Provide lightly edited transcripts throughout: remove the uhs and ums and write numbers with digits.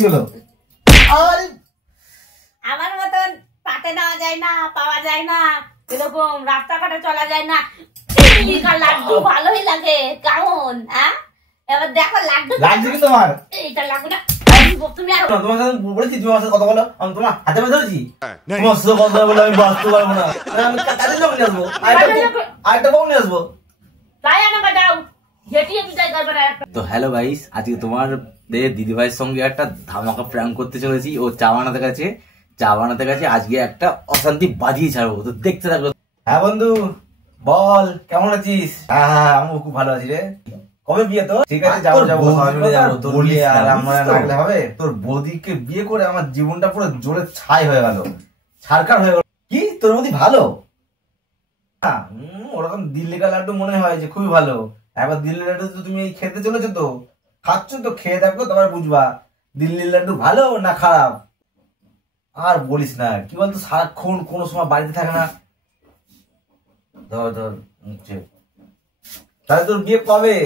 কি হলো? আরে আমার মতন পাতে নেওয়া যায় না, পাওয়া যায় না, এরকম রাস্তাঘাটে চলা যায় না। লাড্ডু ভালোই লাগে কেমন? হ্যাঁ এবার দেখো লাড্ডু লাগছে কি তোমার? এইটা লাগবে না। তুমি আর তোমার সাথে বলেছি, তোমার সাথে কথা বলো, আমি তোমার হাতে ধরে ধরেছি। তোমার সাথে কথা বলে আমি বাঁচতে পারবো না। আমি কাজে লোক নিয়ে আসবো, আরেকটা বউ নিয়ে আসবো। তাই আমাকে দাও, যেটিয়ে বিদায় করবে না। তো হ্যালো গাইস, আজকে তোমাদের দিদিভাইয়ের সঙ্গে একটা ধামাকা প্র্যাঙ্ক করতে চলেছি। ও চা বানাতে গেছে, আজকে একটা অশান্তি বাজিয়ে ছাড়বো, তো দেখতে থাকো। হ্যাঁ বন্ধু বল, কেমন আছিস? হ্যাঁ আমি খুব ভালো আছি রে। কবে বিয়ে তো? ঠিক আছে যাবো সবাই মিলে যাবো। তোর বিয়ে আর আমরা রাখলে হবে? তোর বৌদিকে বিয়ে করে আমার জীবনটা পুরো জোরে ছাই হয়ে গেল, ছারখার হয়ে গেল। কি তোর বৌদি ভালো? ওরকম দিল্লি কা লাড্ডু মনে হয় যে খুবই ভালো। একবার দিল্লি লাড্ডু তো তুমি খেতে চলেছো, তো খাচ্ছ, তো খেয়ে দেখো, তোমার বুঝবা দিল্লি লাড্ডু ভালো না খারাপ। আর বলিস না, কি বলতো সারাক্ষণ কোনো সময় বাড়িতে থাকে না। ধর ধর তাহলে তোর বিয়ে কবে?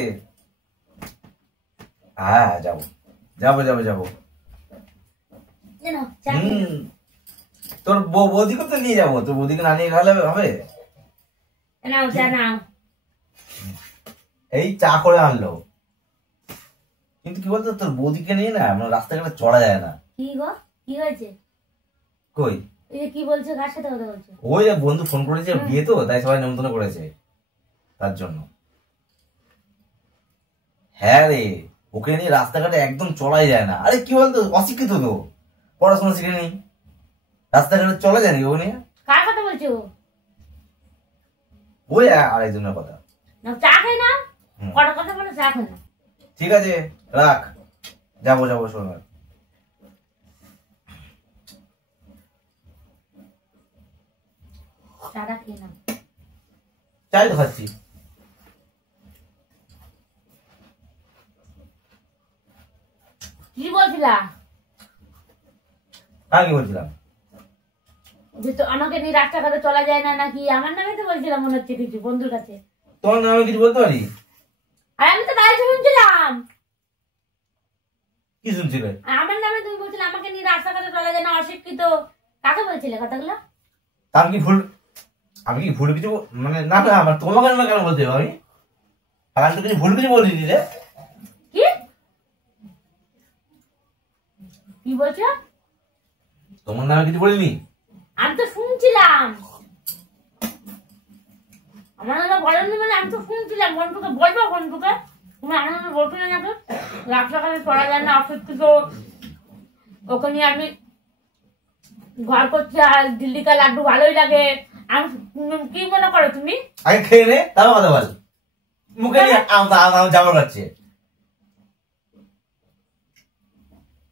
হ্যাঁ যাবো যাবো যাবো যাবো। তোর বৌদিকে তো নিয়ে যাবো, তোর বৌদিকে না নিয়ে গেলে হবে? এই চা করে আনলো, কিন্তু কি বলতো তোর বৌদিকে নিয়ে না মানে রাস্তাঘাটে চড়া যায় না। কি গো, কি হয়েছে? কই কি বলছো? কার সাথে কথা বলছো? ওই বন্ধু ফোন করেছে, বিয়ে তো তাই সবাই নেমন্তন্ন করেছে তার জন্য। হ্যাঁ রে, ওকে নিয়ে রাস্তাঘাটে একদম চলাই যায় না। আরে কি বলতো অশিক্ষিত তো, পড়াশোনা শিখে নেই, রাস্তাঘাটে চলা যায় না। ও নিয়ে কার কথা বলছো? ওই আরেকজনের কথা। চা খাই না, কটা কথা বলে চা খাই না। ঠিক আছে রাখ, যাবো যাবো শোনা। চাটা খেয়ে নাও। চাই তো খাচ্ছি। কি বলছিলা? আমি কি বলছিলাম? যে তো আমাকে নিয়ে রাস্তাঘাটে চলা যায় না নাকি আমার নামে তো বলছিলাম মনে হচ্ছে কিছু বন্ধুর কাছে। তোমার নামে কিছু বলতে পারি? আর আমি তো বাইরে শুনছিলাম। কি শুনছিলে? আমার নামে তুমি বলছিলে আমাকে নিয়ে রাস্তাঘাটে চলা যায় না, অশিক্ষিত। কাকে বলছিলে কথাগুলো? আমি কি ভুল কিছু মানে না না আমার তোমাকে নামে কেন বলতে হবে? আমি তো কিছু ভুল কিছু বলিনি রে। কি কি বলছো? তোমার নামে কিছু বলিনি। আমি তো শুনছিলাম। আমার নামে বলেনি মানে আমি তো শুনছিলাম। বন্ধুকে বলবো, বন্ধুকে তুমি আমার নামে বলছো না নাকি রাস্তাঘাটে চলা যায় না, অশিক্ষিত, ওকে নিয়ে আমি ঘর করছি আর দিল্লি কা লাড্ডু ভালোই লাগে। আমি কি মনে করো তুমি? আগে খেয়ে নে তারপর কথা বল। মুখে নিয়ে জামা কাটছে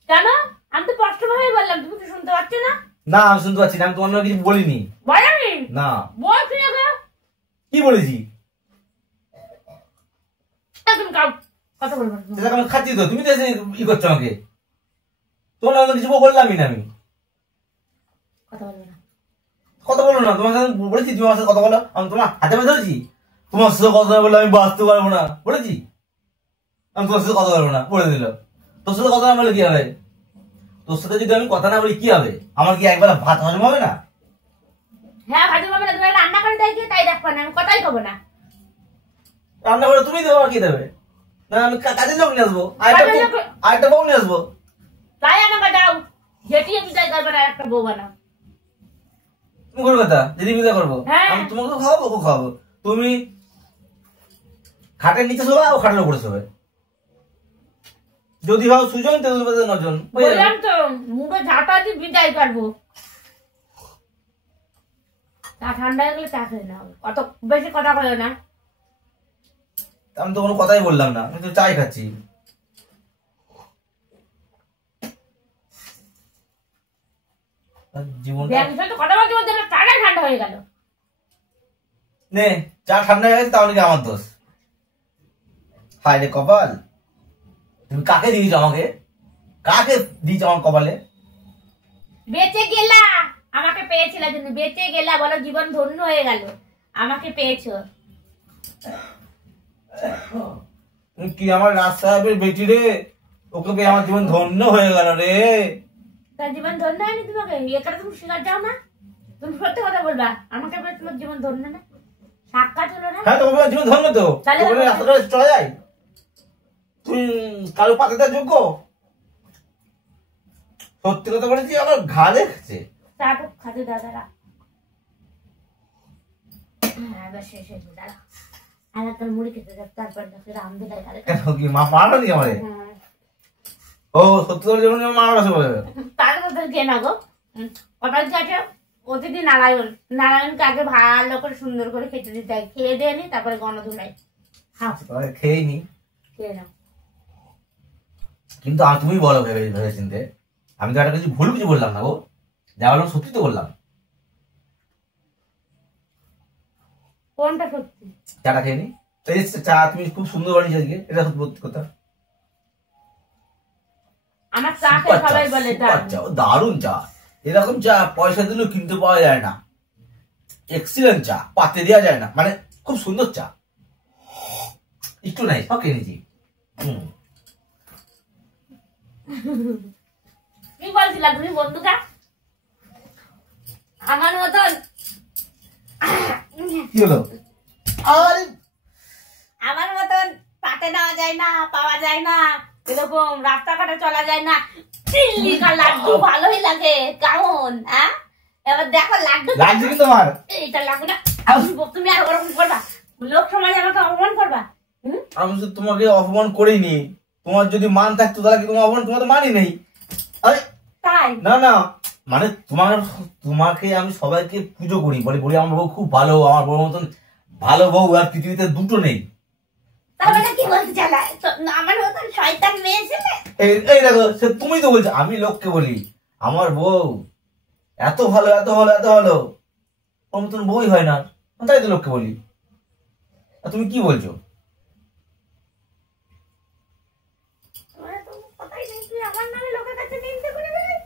কেন? আমি তো স্পষ্ট ভাবে বললাম, তুমি কি শুনতে পাচ্ছ না? না আমি শুনতে পাচ্ছি না, আমি তোমার নামে কিছু বলিনি। বলেনি? না। বলছি না গো। কি বলেছি? তুমি কথা বলবো না। সেটা আমি খাচ্ছি তো, তুমি তো এসে ই করছো আমাকে। তোমার নামে কিছু বললামই না আমি। কথা বলবো না। কথা বলো না, তোমার সাথে বলেছি তোমার সাথে কথা বলো, আমি তোমার হাতে ধরেছি। তোমার সাথে কথা বলে আমি বাঁচতে পারবো না বলেছি। আমি তোমার সাথে কথা বলবো না বলে দিল। তোর সাথে কথা না বলে কি হবে? তোর সাথে যদি আমি কথা না বলি কি হবে? আমার কি একবার ভাত হজম হবে না? হ্যাঁ ভাত হবে না, তুমি রান্না করে দেয় কি তাই দেখবো না, আমি কথাই খাবো না। রান্না করে তুমি দেবো আর কি দেবে? না আমি কাজের লোক নিয়ে আসবো, আরেকটা বউ নিয়ে আসবো। তাই আমাকে দাও, যেটিয়ে বিদায় করবে না একটা বউ বানাও। মুখের কথা, যদি বিদায় করবো হ্যাঁ। আমি তোমাকে খাওয়াবো, ওকে খাওয়াবো। তুমি খাটের নিচে শোবে, ও খাটের উপরে শোবে। যদি ভাও সুজন তেতুলবাদের নজন। বললাম তো মুখে ঝাঁটা দিয়ে বিদায় করবো। চা ঠান্ডা হয়ে গেলে চা খেয়ে নাও, অত বেশি কথা বলো না। আমি তো কোনো কথাই বললাম না, আমি তো চাই খাচ্ছি। কথা বলতে বলতে চাটা ঠান্ডা হয়ে গেল। নে চা ঠান্ডা হয়ে গেছে, তাহলে কি আমার দোষ? হায় রে কপাল, তুমি কাকে দিয়েছো আমাকে? কাকে দিয়েছো আমার কপালে? বেঁচে গেলা, আমাকে পেয়েছিল জন্য বেঁচে গেলা, বলো জীবন ধন্য হয়ে গেল, আমাকে পেয়েছো। কি আমার রাজ সাহেবের বেটি রে, ওকে পেয়ে আমার জীবন ধন্য হয়ে গেল রে। তার জীবন ধন্য হয়নি তোমাকে? এখানে তুমি শিকার যাও না? তুমি সত্যি কথা বলবা, আমাকে বলে তোমার জীবন ধন্য না? সাক্ষাৎ হলো না? হ্যাঁ, তোমার জীবন ধন্য তো। তাহলে তোকে রাস্তাটা চলা যায়? তুই কারো পাতে দেওয়ার যোগ্য? সত্যি কথা বলেছি, আমার ঘা লেগেছে। তারপর খাতে দাদারা এবার শেষ হয়েছে, দাঁড়া আর একটা মুড়ি খেতে যাক, তারপর রাম দিলাই তাহলে। কেন কি মা মারা নি আমারে? ও সত্যি করে জীবনে মারা আছে বলে তার কথা কে না গো, ওটা হচ্ছে আছে অতিথি নারায়ণ। নারায়ণকে আগে ভালো করে সুন্দর করে খেতে দিতে হয়, খেয়ে দিয়ে নি তারপরে গণধুলাই খাও, খেয়ে নি। খেয়ে নাও। কিন্তু তুমি বলো ভেবে চিনতে, আমি তো একটা কিছু ভুল কিছু বললাম না গো, যা বললাম সত্যি তো বললাম। কোনটা সত্যি? চাটা খেয়ে নি। এই যে চা তুমি খুব সুন্দর বানিয়েছো আজকে, এটা সত্যি কথা। আমার চা খেয়ে সবাই বলে দারুণ চা। এরকম চা পয়সা দিলেও কিনতে পাওয়া যায় না। এক্সিলেন্ট চা, পাতে দেওয়া যায় না, মানে খুব সুন্দর চা। একটু নাই সব কিনেছি। কি বলছিলা তুমি বন্ধুটা? আমার মতন কি হলো? আরে আমার মতন পাতে নেওয়া যায় না, পাওয়া যায় না, এরকম রাস্তাঘাটে চলা যায় না। চিল্লি কা লাড্ডু ভালোই লাগে কেমন? হ্যাঁ, এবার দেখো লাড্ডু লাগছে কি তোমার? এইটা লাগবে না। তুমি আর ওরকম করবা? লোক সমাজে আমাকে অপমান করবা? আমি তো তোমাকে অপমান করিনি। তোমার যদি মান থাকতো তাহলে কি তোমার অপমান, তোমার তো মানি নেই। আরে তাই না না, মানে তোমাকে আমি সবাইকে পুজো করি, বলি আমার বউ খুব ভালো, আমার বউর মতন ভালো বউ আর পৃথিবীতে দুটো নেই। তার মানে কি বলতে চালা? আমার মতন শয়তান মেয়ে ছেলে? এই দেখো, সে তুমি তো বলছো, আমি লোককে বলি আমার বউ এত ভালো এত ভালো এত ভালো, ওর মতন বউই হয় না, তাই তো লোককে বলি। আর তুমি কি বলছো? আমার নামে লোকের কাছে নিন্দে করে বেড়াই,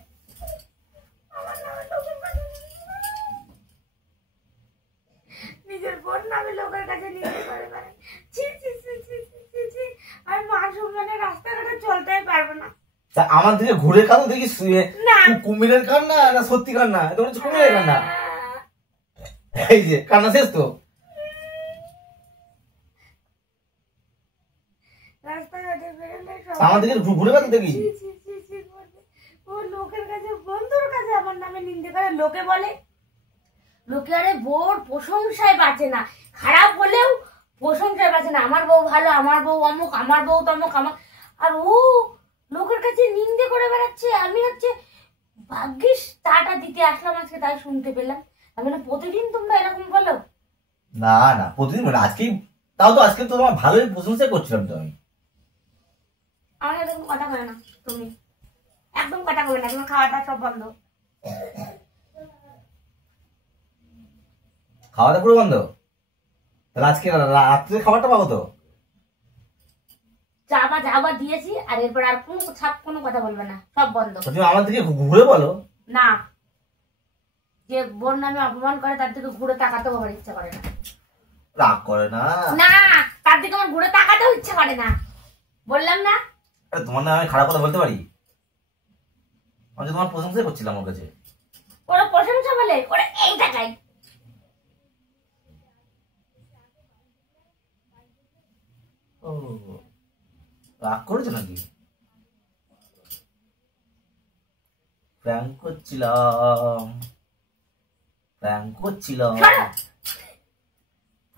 আমার নামে লোকের কাছে নিজের বোন নামে লোকের কাছে নিন্দে করে বেড়াই। ছি ছি ছি ছি ছি ছি, আমি মান সম্মানে রাস্তাঘাটে চলতেই পারবো না। তা আমার দিকে ঘুরে কাঁদো দেখি, না কুমিরের কান্না না সত্যি কান্না? তোমার হচ্ছে কুমিরের কান্না। এই যে কান্না শেষ তো। রাস্তাঘাটে বেরোলে আমার দিকে ঘুরে কাঁদো দেখি। ও লোকের কাছে, বন্ধুর কাছে আমার নামে নিন্দে করে। লোকে বলে, লোকে আরে বউর প্রশংসায় বাঁচে না, খারাপ হলেও প্রশংসায় বাঁচে না। আমার বউ ভালো, আমার বউ অমুক, আমার বউ তমুক, আমার। আর ও লোকের কাছে নিন্দে করে বেড়াচ্ছে। আমি হচ্ছে ভাগ্যিস চাটা দিতে আসলাম আজকে, তাই শুনতে পেলাম। তার মানে প্রতিদিন তোমরা এরকম বলো? না না, প্রতিদিন মানে আজকেই, তাও তো আজকে তো তোমার ভালোই প্রশংসা করছিলাম তো আমি। আমার এরকম কথা বলে না তুমি, একদম কথা বলে না। তোমার খাওয়াটা সব বন্ধ। খাওয়া দাওয়া পুরো বন্ধ? তাহলে আজকে রাত্রে খাবারটা পাবো তো? চাবা যাবা দিয়েছি, আর এরপর আর কোনো কথা বলবে না, সব বন্ধ। তুমি আমার দিকে ঘুরে বলো না, যে বোন নামে অপমান করে তার দিকে ঘুরে তাকাতেও আমার ইচ্ছা করে না। রাগ করে না? না, তার দিকে আমার ঘুরে তাকাতেও ইচ্ছা করে না, বললাম না। আরে তোমার না আমি খারাপ কথা বলতে পারি? আমি তোমার প্রশংসাই করছিলাম ওর কাছে। ওরা প্রশংসা বলে, ওরা এই টাকায়। ও রাগ করেছো নাকি? প্র্যাঙ্ক করছিলাম, প্র্যাঙ্ক করছিলাম,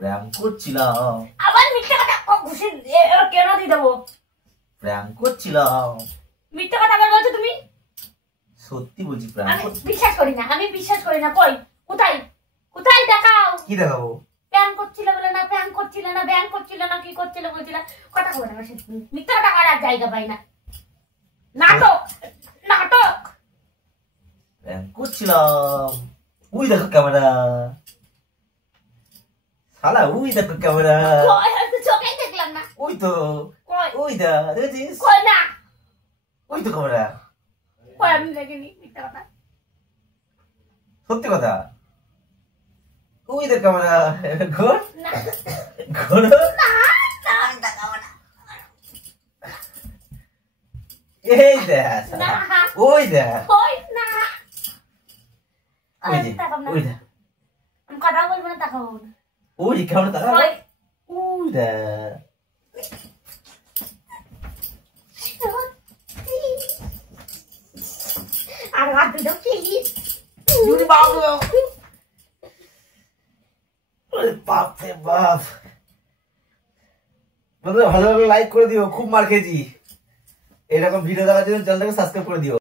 প্র্যাঙ্ক করছিলাম। আবার মিথ্যে কথা ঘুষি কেন দিয়ে দেবো? প্র্যাঙ্ক করছিলাম। মিথ্যে কথা আবার বলছো তুমি? সত্যি বলছি, প্র্যাঙ্ক আমি বিশ্বাস করি না, আমি বিশ্বাস করি না। কই, কোথায় কোথায় দেখাও? কি দেখাবো? প্যান করছিল বলে না, প্যান করছিল না, ব্যান করছিল না, কি করছিল বলছিল, কথা বলে না। মিথ্যে কথা করার জায়গা পাই না। নাটক নাটক প্র্যাঙ্ক করছিলাম। ওই দেখো ক্যামেরা, শালা ওই দেখো ক্যামেরা। চোখেই দেখলাম না। ওই তো, কই ওই দা দেখেছিস? কই না, ওই তো ক্যামেরা। কই আমি দেখিনি। মিথ্যে কথা, সত্যি কথা। ওই দেখ ক্যামেরা, ঘোর না ঘোর। না, আমি দেখাবো না। এই দেখ না। ওই দেখ ওই না। ওই যে তাকাবো না। ওই দেখ আমি কথা বলবো না, তাকাবো না। ওই কেমন তারা ওই। ওই দেখ আর হাত দুটো প্লিজ। ওরে বাপ রে বাপ। ওরে বাপ রে বাপ। বন্ধুরা ভালো লাগলে লাইক করে দিও, খুব মার খেয়েছি। এরকম ভিডিও দেখার জন্য চ্যানেলটাকে সাবস্ক্রাইব করে দিও।